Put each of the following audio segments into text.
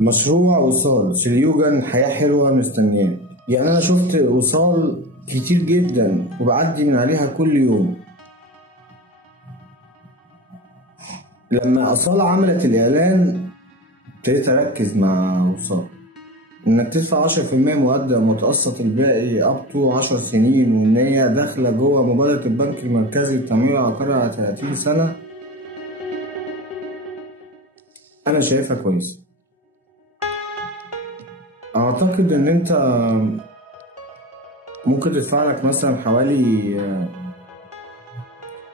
مشروع وصال شليوجن حياة حلوة مستنياك. يعني أنا شفت وصال كتير جدا وبعدي من عليها كل يوم. لما أصالة عملت الإعلان ابتديت أركز مع وصال إنك تدفع 10% مقدم وتقسط الباقي أبطو 10 سنين، وإن هي داخلة جوه مبادرة البنك المركزي للتمويل العقاري على 30 سنة. أنا شايفها كويسة. أعتقد إن أنت ممكن تدفع لك مثلا حوالي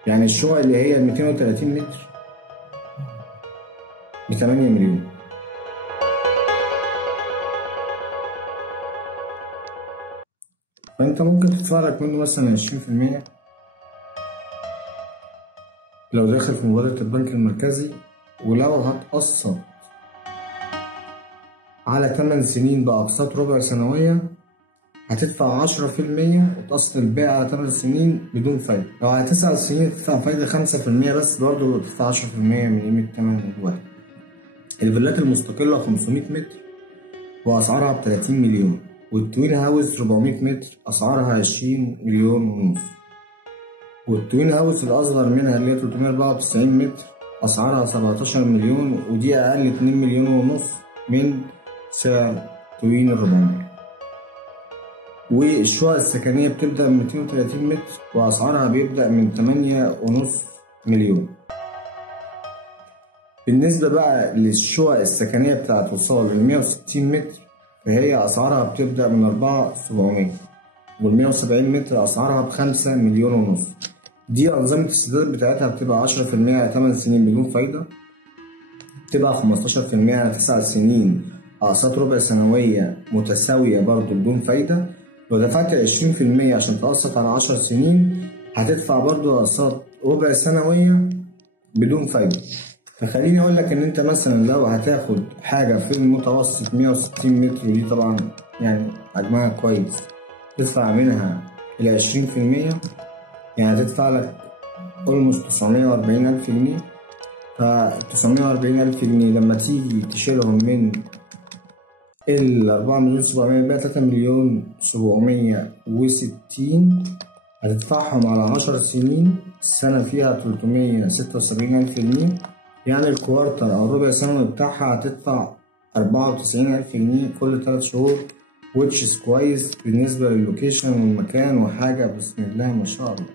يعني الشقق اللي هي 230 متر ب8 مليون. فأنت ممكن تدفع لك منه مثلا 20% لو داخل في مبادرة البنك المركزي، ولو هتقسط على 8 سنين بأقساط ربع سنوية هتدفع 10% وتقسط الباقي على 8 سنين بدون فايدة. لو على 9 سنين هتدفع فايدة 5% بس، برضه تدفع 10% من قيمة تمن الواحد. الفيلات المستقلة 500 متر وأسعارها ب30 مليون، والتوين هاوس 400 متر أسعارها 20 مليون ونص، والتوين هاوس الأصغر منها اللي هي 394 متر أسعارها 17 مليون، ودي أقل 2 مليون ونص من سعر توين 400. والشقق السكنية بتبدأ من 230 متر وأسعارها بيبدأ من 8.5 مليون. بالنسبة بقى للشقق السكنية بتاعت وصال 160 متر فهي أسعارها بتبدأ من 4.700، وال170 متر أسعارها ب5 مليون ونص. دي أنظمة السداد بتاعتها بتبقى 10% على 8 سنين بدون فايدة، بتبقى 15% على 9 سنين أقساط ربع سنوية متساوية برضو بدون فايدة. لو دفعت 20% عشان تقسط على 10 سنين هتدفع برضو أقساط ربع سنوية بدون فايدة. فخليني أقول لك إن أنت مثلا لو هتاخد حاجة في المتوسط 160 متر، ودي طبعا يعني حجمها كويس، تدفع منها 20%، يعني هتدفع لك almost 940,000 جنيه. ف940,000 جنيه لما تيجي تشيلهم من 4 مليون 700 بقى 3 مليون 760 هتدفعهم على 10 سنين. السنة فيها 376,000 جنيه، يعني الكوارتر أو الربع سنوي بتاعها هتدفع 94,000 جنيه كل 3 شهور، which is كويس بالنسبة لللوكيشن والمكان وحاجة بسم الله ما شاء الله.